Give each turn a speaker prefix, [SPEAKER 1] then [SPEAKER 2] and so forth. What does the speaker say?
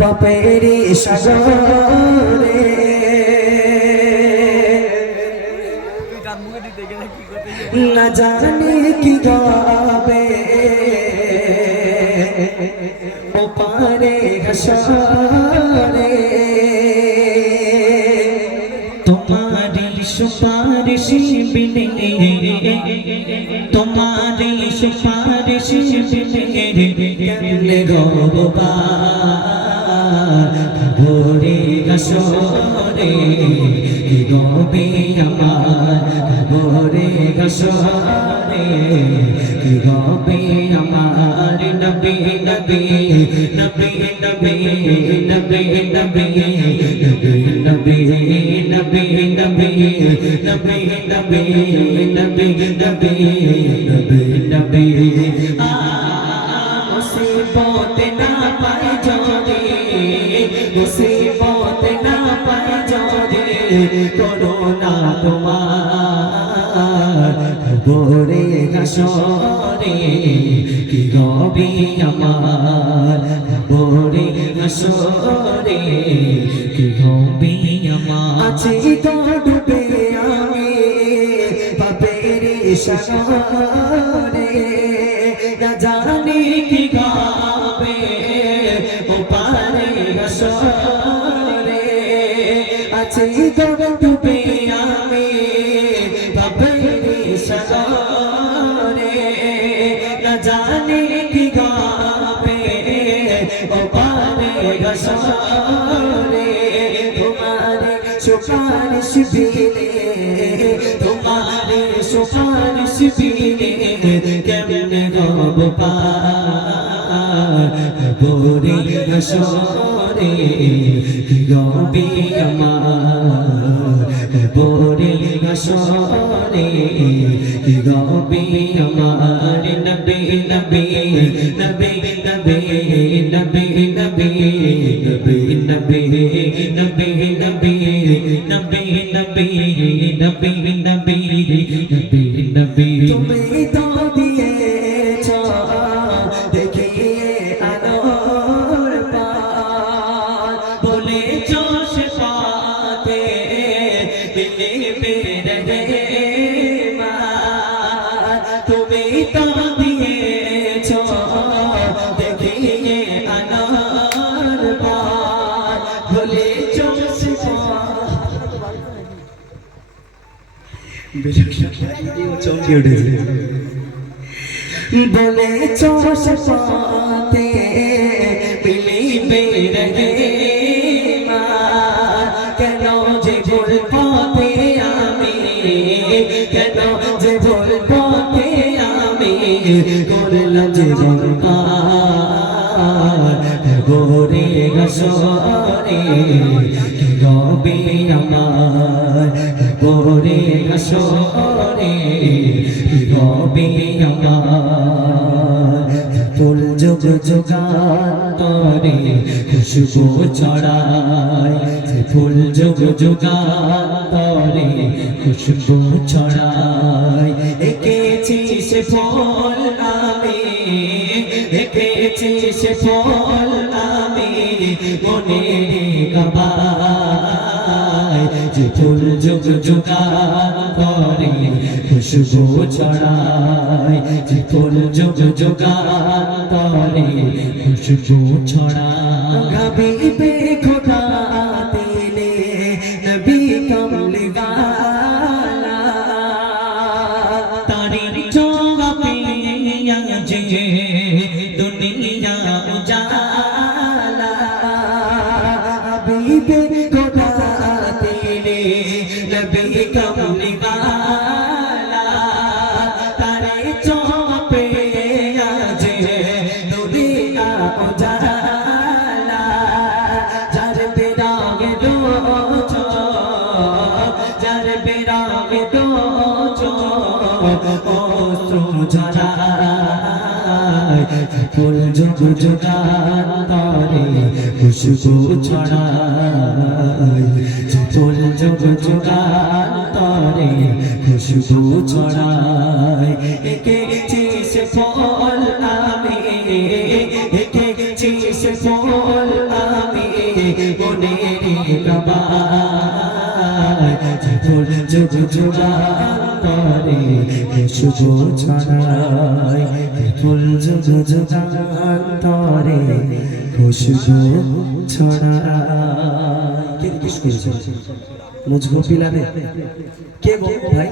[SPEAKER 1] পাপেরি সাগরে। না জানি কি গাবে ও পারে ঘসরে
[SPEAKER 2] তোমারি সুপারিশ বিনে। তোমারি সুপারিশ বিনে। কেমনে গবা ভোরে গসরে কি গবে আমার ভোরে গসরে কি গবে আমার নবী নবী নবী নবী নবী নবী নবী নবী নবী নবী নবী নবী নবী নবী নবী আ, মুসিবত না পাই যদি, মুসিবত করোনা তোমার। ভোরে ঘাসরে কি গবি আমার? ভোরে ঘাসরে কি গবি আমার?
[SPEAKER 1] আছি তো ডুবে আমি পাপেরি সাগরে। আছি তো ডুবে আমি পাপেরি সাগরে। না জানি কি গাবে, ও পারে ঘসরে তোমারে সুপারিশ বিনে তোমারে সুপারিশ বিনে কেমনে গব পারে? গসরে গবি আমার কি গবি আমার নবী নবী নবী নবী নবী নবী নবী নবী নবী নবী নবী নবী নবী নবী নবী নবী তুমি তো বলে চোষ পাতে মিলিবে রে গোরে গসরে কি গবে আমার গোরে গসরে কি গবে আমার ফুল যোগ যোগান্তরে খুশবু ছড়ায় ফুল যোগ যোগান্তরে খুশবু ছড়ায় এঁকেছি সে ফল এঁকেছি সে ফল আমি মনে গাবায় যে ফুল যুগ যোগ করে খুশবু ছড়ায়। যে ফুল যুগ যোগ করে খুশবু ছড়ায়। গাবিবে খোদা
[SPEAKER 2] थे
[SPEAKER 1] खुदाते रे नबी कमली वाला तारे चौपे आज दुनिया उजाला जर बिराग दो चो जर बिराग दो चो ओ सुझरा ফুল জগ জগাতা খুশবু ছড়ায় ফুল যোগ যোগান্তরে খুশবু ছড়ায় একে সে ফল আমি একে সে ফল আমি মনেরি কাবায় যে ফুল যুগ যুগান্তরে খুশবু ছড়ায় ফুল যুগ যুগান্তরে খুশবু কে জিজ্ঞেস করেছে? মুঝকো পিলা দে কে গো ভাই?